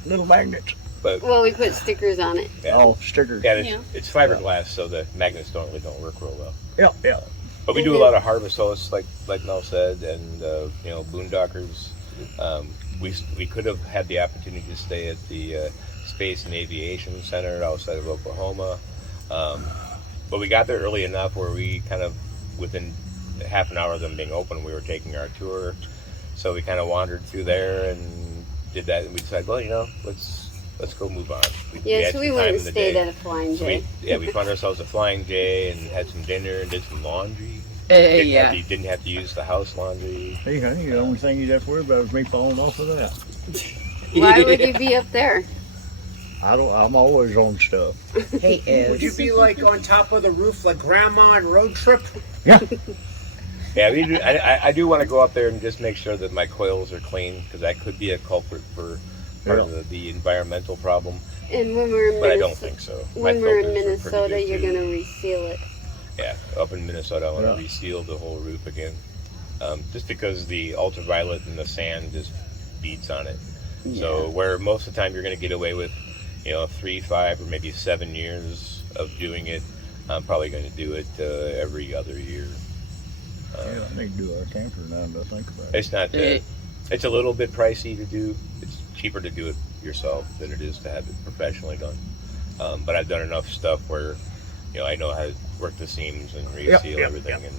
Little magnets. But we put stickers on it. Oh, stickers. yeah, it's fiberglass, so the magnets don't work real well. Yeah. But we do a lot of harvest hosts, like Mel said, and boondockers. We could have had the opportunity to stay at the Space and Aviation Center outside of Oklahoma, but we got there early enough where we kind of, within half an hour of them being open, we were taking our tour. So we kind of wandered through there and did that, and we decided, well, let's go move on. So we went and stayed at a Flying J. We found ourselves a Flying J and had some dinner and did some laundry. Didn't have to use the house laundry. Hey, honey, the only thing you'd have to worry about is me falling off of that. Why would you be up there? I'm always on stuff. Hey, Ed. Would you be like on top of the roof like grandma on road trip? Yeah. Yeah, we do. I do want to go up there and just make sure that my coils are clean, because that could be a culprit for part of the environmental problem. And when we're in But I don't think so. When we're in Minnesota, you're going to reseal it. Yeah, up in Minnesota, I want to reseal the whole roof again, just because the ultraviolet and the sand just beats on it. Yeah. So where most of the time you're going to get away with, 3, 5, or maybe 7 years of doing it, I'm probably going to do it every other year. I need to do our camper now to think about it. It's not. It's a little bit pricey to do. It's cheaper to do it yourself than it is to have it professionally done. But I've done enough stuff where, I know how to work the seams and reseal everything, and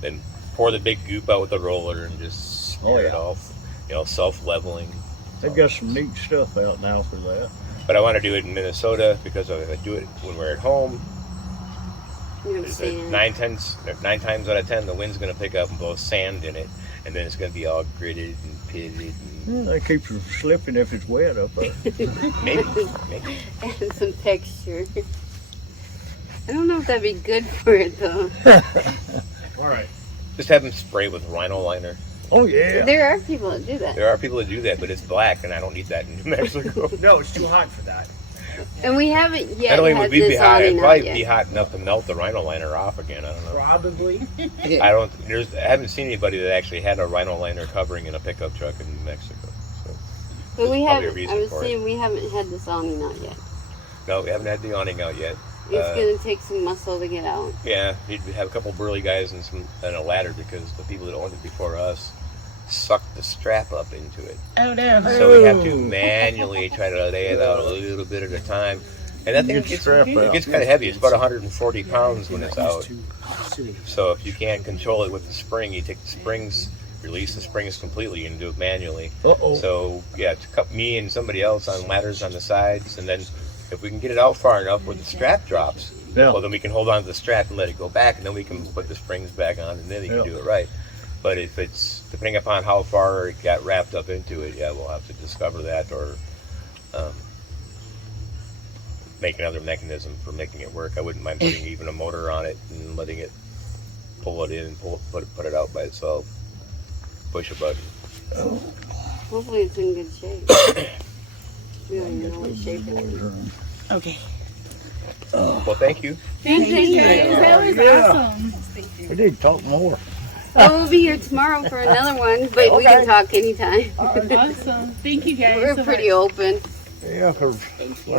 then pour the big goop out with the roller and just smear it off. Self-leveling. They've got some neat stuff out now for that. But I want to do it in Minnesota, because if I do it when we're at home, 9 times out of 10, the wind's going to pick up and blow sand in it, and then it's going to be all gritted and pitted. That keeps from slipping if it's wet up there. Maybe. And some texture. I don't know if that'd be good for it, though. All right. Just have them spray with rhino liner. Oh, yeah. There are people that do that. There are people that do that, but it's black, and I don't need that in New Mexico. No, it's too hot for that. And we haven't yet Not only had would we be this hot, it'd awning out probably yet. be hot enough to melt the rhino liner off again. I don't know. Probably. I haven't seen anybody that actually had a rhino liner covering in a pickup truck in New Mexico. So But we there's probably a haven't. reason I was for saying it. we haven't had this awning out yet. No, we haven't had the awning out yet. It's gonna take some muscle to get out. Yeah, you'd have a couple burly guys and a ladder, because the people that owned it before us sucked the strap up into it. Oh, no. So we have to manually try to lay it out a little bit at a time. And that thing Get the strap it out. gets kind of heavy. It's about 140 pounds when it's out. So if you can't control it with the spring, you take the springs, release the springs completely, and do it manually. Uh-oh. So yeah, to cut me and somebody else on ladders on the sides, and then if we can get it out far enough where the strap drops, well, then we can hold on to the strap and let it go back, and then we can put the springs back on, and then you can do it right. But if it's, depending upon how far it got wrapped up into it, we'll have to discover that, or make another mechanism for making it work. I wouldn't mind putting even a motor on it and letting it pull it in and put it out by itself. Push a button. Hopefully it's in good shape. We don't even know what shape it is. Okay. Well, thank you. Thank you. That was awesome. We need to talk more. Well, we'll be here tomorrow for another one, but we can talk anytime. Awesome. Thank you guys. We're so pretty much. open. Yeah, because